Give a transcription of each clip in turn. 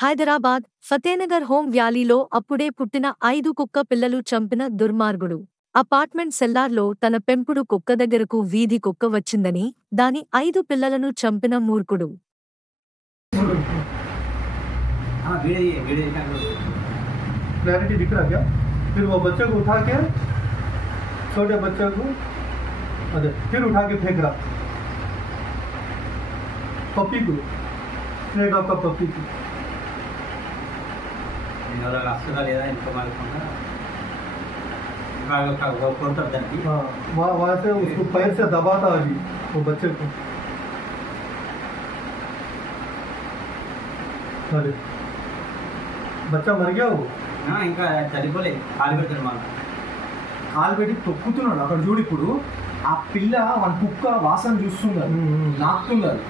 హైదరాబాద్ ఫతేనగర్ హోమ్ వ్యాలీలో అప్పుడే పుట్టిన 5 కుక్క పిల్లలు చంపిన దుర్మార్గుడు. అపార్ట్మెంట్ సెల్లార్లో తన పెంపుడు కుక్క దగ్గరకు వీధి కుక్క వచ్చిందని దాని 5 పిల్లలను చంపిన మూర్ఖుడు. क्लैरिटी दिख रहा क्या? फिर वो बच्चे को उठा के छोटे बच्चे को अरे फिर उठा के फेंक रहा पप्पी को एक आपका पप्पी को वहाँ से उसको पैर से दबाता अभी वो बच्चे को. अरे बच्चा मर गया वो ఇంకా చనిపోలే కాలు పెడతాడు మన కాలు పెట్టి తొక్కుతున్నాడు అక్కడ చూడు. ఇప్పుడు ఆ పిల్ల మన కుక్క వాసన చూస్తున్నారు, నాకుతున్నారు.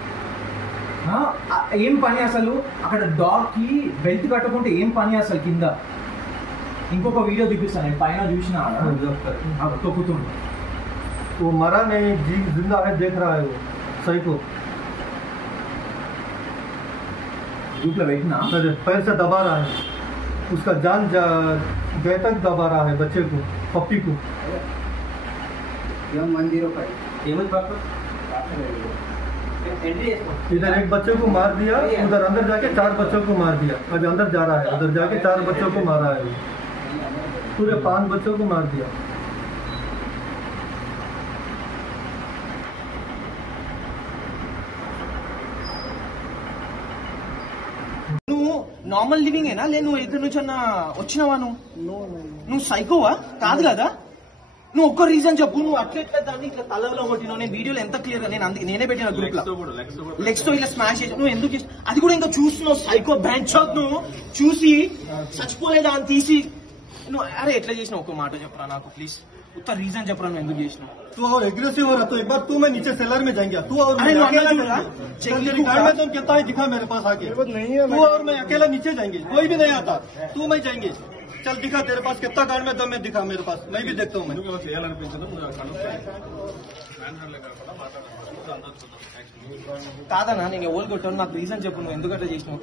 ఏం పని అసలు అక్కడ డాగ్ కి బెల్ట్ కట్టకుంటే ఏం పని అసలు కింద. ఇంకొక వీడియో చూపిస్తాను నేను పైన చూసిన తొక్కుతుండు. वो मरा नहीं जिंदा है देख रहा है वो सही को గ్రూప్లో పెట్టినా पैर से दबा रहा है उसका जान गए तक दबा रहा है बच्चे को पप्पी को. इधर एक बच्चे को मार दिया, उधर अंदर जाके 4 बच्चों को मार दिया. अभी अंदर जा रहा है, उधर जाके 4 बच्चों को मारा है. पूरे 5 बच्चों को मार दिया. నార్మల్ లివింగ్ ఏనా లే నువ్వు ఎక్కడి నుంచి అన్నా వచ్చినావా? నువ్వు సైకోవా కాదు కదా? నువ్వు ఒక్క రీజన్ చెప్పు. నువ్వు అట్లా దాన్ని ఇట్లా తలలో కొట్టినావు. నేను వీడియోలో ఎంత క్లియర్ గా నేనే పెట్టిన గ్రూప్ లో లెగ్స్ తో ఇలా స్మాష్ చేసి నువ్వు ఎందుకు అది కూడా ఇంకా చూస్తున్నావు. సైకో బ్రాంచ్ నువ్వు చూసి చచ్చిపోలేదా అని తీసి నువ్వు అరే ఎట్లా చేసినావు? ఒక్క మాట చెప్పరా నాకు प्लीज. उत्तर रीजन చెప్పరా నువ్వు ఎందుకు చేసినావు? तू और एग्रेसिव हो रहा तो एक बार तू मैं नीचे सेलर में जाएंगे. तू और अरे अकेला में तो कहता है दिखा मेरे पास आके. तू और मैं अकेला नीचे जाएंगे, कोई भी नहीं आता. तू मैं जाएंगे. चल दिखा तेरे पास कितना कार्ड में दम है, दिखा मेरे पास. मैं भी देखता हूँ. मैं కాదన్నా నేను ఎవరు కొట్టాను నాకు రీజన్ చెప్పు. నువ్వు ఎందుకు అట్లా చేసినావు?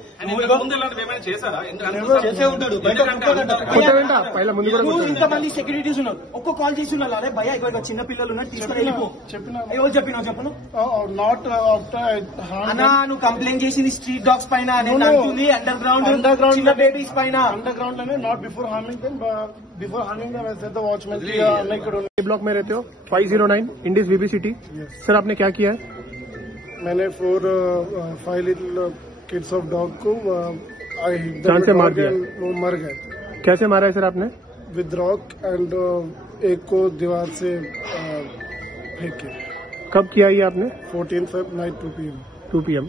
చేసే ఉంటాడు ఇంకా మళ్ళీ సెక్యూరిటీస్ ఉన్నారు. ఒక్క కాల్ చేసి ఉన్నారు. అరే భయ ఇక్కడ చిన్న పిల్లలు ఉన్నారు తీసుకుని వెళ్ళిపో. ఎవరు చెప్పినావు చెప్పను? అన్నా నువ్వు కంప్లైంట్ చేసింది స్ట్రీట్ డాగ్స్ పైన, నేను అంటుంది అండర్ గ్రౌండ్ చిన్న బేబీస్ పైన. अंडर ग्राउंड में not before harming them I said the watchman block में रहते हो 509 इंडिस बीबी सिटी. सर आपने क्या किया है? मैंने 5 लिटिल किड्स ऑफ डॉग को जान से मार दिया. वो मर गए. कैसे मारा है सर आपने? विद रॉक एंड एक को दीवार से फेंक के. कब किया ये आपने? 14 Feb नाइट 2 PM.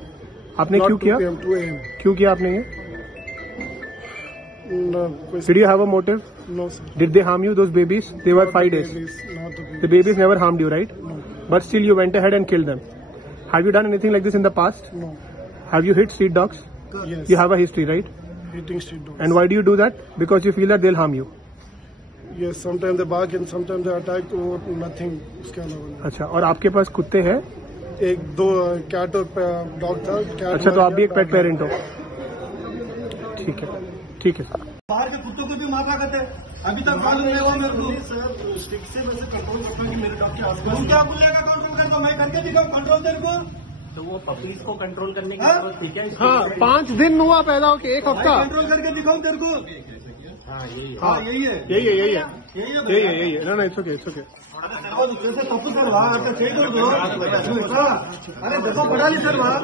आपने क्यों किया? 2 AM. क्यों किया आपने ये? Did you have a motive? No sir. Did they harm you, those babies? They were 5 days. Not The babies never harmed you, right? No. But still you went ahead and killed them. Have you done anything like this in the past? No. Have you hit street dogs? Yes. You have a history, right? Hitting street dogs. And why do you do that? Because you feel that they'll harm you. Yes, sometimes they bark and sometimes they attack. or nothing उसके अलावा. अच्छा, और आपके पास कुत्ते हैं? एक दो कैट और डॉग था. अच्छा, तो आप भी एक पेट पेरेंट हो. ठीक है, ठीक है. बाहर के कुत्तों को भी मारा करते हैं. अभी तक मालूम नहीं हुआ मेरे को. सर स्टिक से वैसे कंट्रोल करता हूँ कि मेरे डॉग के आसपास. तुम क्या बोलेगा कंट्रोल करना? मैं करके दिखाऊं कंट्रोल तेरे को. तो वो पपीज को कंट्रोल करने की जरूरत थी क्या? हाँ, 5 दिन हुआ पैदा होके, 1 हफ्ता. कंट्रोल करके दिखाऊं तेरे को. हाँ यही हाँ यही है. यही है. No, it's okay. जैसे तप्पू सर वहाँ अरे देखो पड़ा नहीं सर वहाँ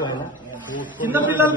चिन्ह पिల్లలు